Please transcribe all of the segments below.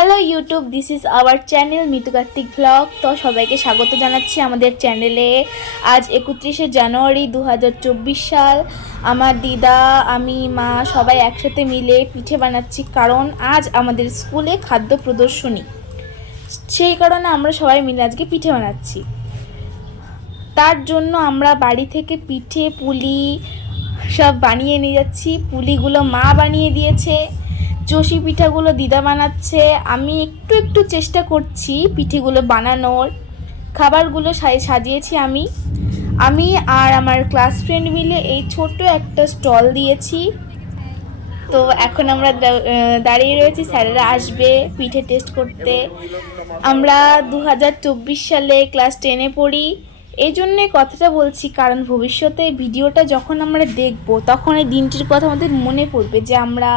Hello YouTube this is our channel Mitu Kartik blog তো সবাইকে স্বাগত জানাচ্ছি আমাদের চ্যানেলে আজ একত্রিশে জানুয়ারি দু হাজার চব্বিশ সাল। আমার দিদা, আমি, মা সবাই একসাথে মিলে পিঠে বানাচ্ছি কারণ আজ আমাদের স্কুলে খাদ্য প্রদর্শনী। সেই কারণে আমরা সবাই মিলে আজকে পিঠে বানাচ্ছি। তার জন্য আমরা বাড়ি থেকে পিঠে, পুলি সব বানিয়ে নিয়ে যাচ্ছি। পুলিগুলো মা বানিয়ে দিয়েছে। চষি পিঠাগুলো দিদা বানাচ্ছে। আমি একটু একটু চেষ্টা করছি পিঠেগুলো বানানোর। খাবারগুলো সাজিয়েছি আমি। আমি আর আমার ক্লাস ফ্রেন্ড মিলে এই ছোট্ট একটা স্টল দিয়েছি। তো এখন আমরা দাঁড়িয়ে রয়েছি। স্যারেরা আসবে পিঠে টেস্ট করতে। আমরা দু হাজার চব্বিশ সালে ক্লাস টেনে পড়ি। এই জন্যে কথাটা বলছি, কারণ ভবিষ্যতে ভিডিওটা যখন আমরা দেখব, তখন এই দিনটির কথা আমাদের মনে পড়বে যে আমরা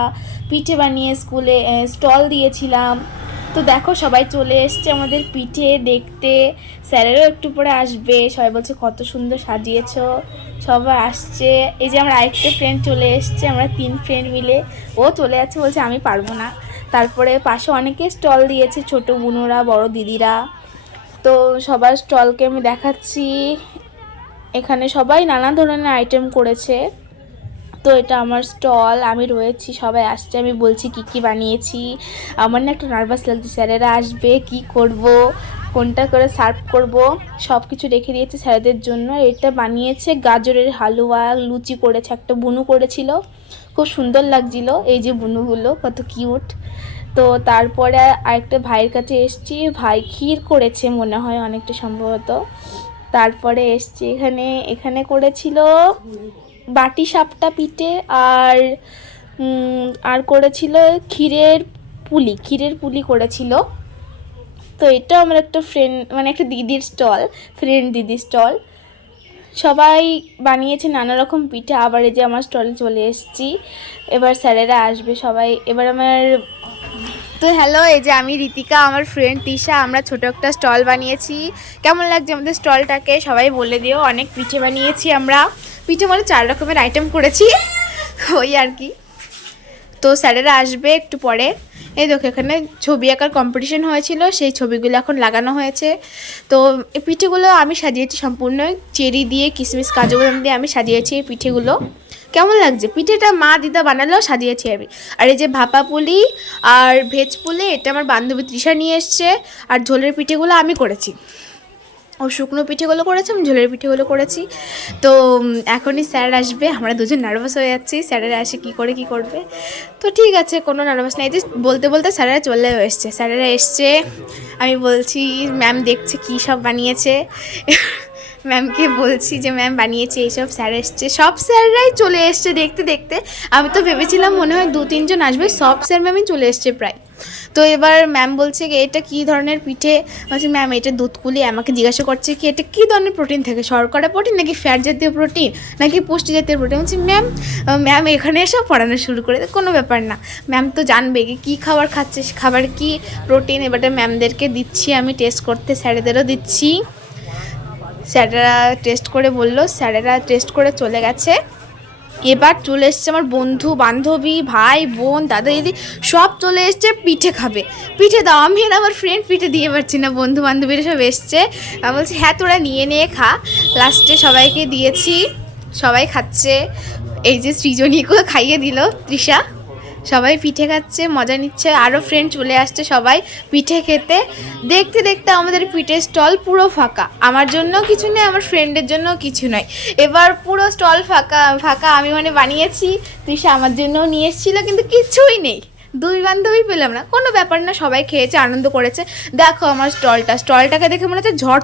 পিঠে বানিয়ে স্কুলে স্টল দিয়েছিলাম। তো দেখো সবাই চলে এসছে আমাদের পিঠে দেখতে। স্যারেরও একটু পরে আসবে। সবাই বলছে, কত সুন্দর সাজিয়েছো। সবাই আসছে। এই যে আমার আরেকটা ফ্রেন্ড চলে এসছে, আমরা তিন ফ্রেন্ড মিলে। ও চলে যাচ্ছে, বলছে, আমি পারব না। তারপরে পাশে অনেকে স্টল দিয়েছে, ছোট বুনোরা, বড় দিদিরা। তো সবার স্টলকে আমি দেখাচ্ছি। এখানে সবাই নানা ধরনের আইটেম করেছে। তো এটা আমার স্টল, আমি রয়েছি, সবাই আসছে, আমি বলছি কি কি বানিয়েছি। আমার না একটু নার্ভাস লাগছে, স্যারেরা আসবে, কি করব, কোনটা করে সার্ভ করব সব কিছু রেখে দিয়েছি স্যারেদের জন্য। এটা বানিয়েছে গাজরের হালুয়া, লুচি করেছে, একটা বুনু করেছিল। খুব সুন্দর লাগছিল, এই যে বুনুগুলো, কত কিউট তো তারপরে আরেকটা ভাইয়ের কাছে এসছি। ভাই ক্ষীর করেছে মনে হয় অনেকটা সম্ভবত। তারপরে এসছি এখানে। এখানে করেছিল বাটি সাপটা পিঠে আর আর করেছিল ক্ষীরের পুলি। ক্ষীরের পুলি করেছিল। তো এটা আমার একটা ফ্রেন্ড মানে একটা দিদির স্টল ফ্রেন্ড দিদির স্টল সবাই বানিয়েছে নানা রকম পিঠে। আবার এই যে আমার স্টলে চলে এসেছি। এবার স্যারেরা আসবে সবাই। এবার আমার তো হ্যালো এই যে আমি রীতিকা, আমার ফ্রেন্ড তিশা, আমরা ছোট একটা স্টল বানিয়েছি। কেমন লাগছে আমাদের স্টলটাকে সবাই বলে দিও, অনেক পিঠে বানিয়েছি আমরা। পিঠে মানে চার রকমের আইটেম করেছি। ওই আর কি। তো স্যারেরা আসবে একটু পরে। এই দেখো, এখানে ছবি আঁকার কম্পিটিশন হয়েছিল, সেই ছবিগুলো এখন লাগানো হয়েছে। তো এই পিঠেগুলো আমি সাজিয়েছি সম্পূর্ণ। চেরি দিয়ে কিশমিশ কাজু বাদাম দিয়ে আমি সাজিয়েছি এই পিঠেগুলো। কেমন লাগছে? পিঠেটা মা দিদা বানালো, সাজিয়েছি আমি। আর এই যে ভাপা পুলি আর ভেজ পুলি, এটা আমার বান্ধবী তৃষা নিয়ে এসছে। আর ঝোলের পিঠেগুলো আমি করেছি। ও শুকনো পিঠেগুলো করেছি, আমি ঝোলের পিঠেগুলো করেছি। তো এখনই স্যার আসবে। আমরা দুজন নার্ভাস হয়ে যাচ্ছি। স্যারেরা আসে কী করে, কী করবে? তো ঠিক আছে, কোনো নার্ভাস নেই। যে বলতে বলতে স্যারেরা চলে এসছে। স্যারেরা এসছে। আমি বলছি ম্যাম দেখছে কী সব বানিয়েছে? ম্যামকে বলছি যে, ম্যাম বানিয়েছে এইসব, স্যার এসছে। সব স্যাররাই চলে এসছে দেখতে দেখতে। আমি তো ভেবেছিলাম মনে হয় দু তিনজন আসবে, সব স্যার ম্যামই চলে এসছে প্রায়। তো এবার ম্যাম বলছে কি, এটা কী ধরনের পিঠে? বলছি, ম্যাম, এটা দুধকুলি। আমাকে জিজ্ঞাসা করছে কি, এটা কী ধরনের প্রোটিন থাকে? শর্করা প্রোটিন নাকি ফ্যাট জাতীয় প্রোটিন নাকি পুষ্টি জাতীয় প্রোটিন? বলছি, ম্যাম ম্যাম এখানে এসে পড়ানো শুরু করে। কোনো ব্যাপার না। ম্যাম তো জানবে কি, কী খাবার খাচ্ছে, খাবার কি প্রোটিন? এবারে ম্যামদেরকে দিচ্ছি, আমি টেস্ট করতে, স্যারেদেরও দিচ্ছি। স্যারেরা টেস্ট করে বলল, স্যারেরা টেস্ট করে চলে গেছে। এবার চলে এসছে আমার বন্ধু, বান্ধবী, ভাই, বোন, দাদা, দিদি, সব চলে এসছে, পিঠে খাবে। পিঠে দাও, আমি আর আমার ফ্রেন্ড পিঠে দিয়ে পারছি না, বন্ধু বান্ধবীরা সব এসছে। আমি বলছি হ্যাঁ তোরা নিয়ে নিয়ে খা। লাস্টে সবাইকে দিয়েছি, সবাই খাচ্ছে। এই যে সৃজনীকেও খাইয়ে দিল, তৃষা। সবাই পিঠে খাচ্ছে, মজা নিচ্ছে আরও ফ্রেন্ড চলে আসছে সবাই পিঠে খেতে। দেখতে দেখতে আমাদের পিঠের স্টল পুরো ফাঁকা। আমার জন্য কিছু নেই, আমার ফ্রেন্ডের জন্য কিছু নয় এবার পুরো স্টল ফাঁকা ফাঁকা আমি মানে বানিয়েছি, তৃষা আমার জন্যও নিয়ে এসেছিল, কিন্তু কিছুই নেই। দুই বান্ধবী পেলাম না, কোনো ব্যাপার না, সবাই খেয়েছে, আনন্দ করেছে। দেখো আমার স্টলটা স্টলটাকে দেখে মনে হচ্ছে ঝড়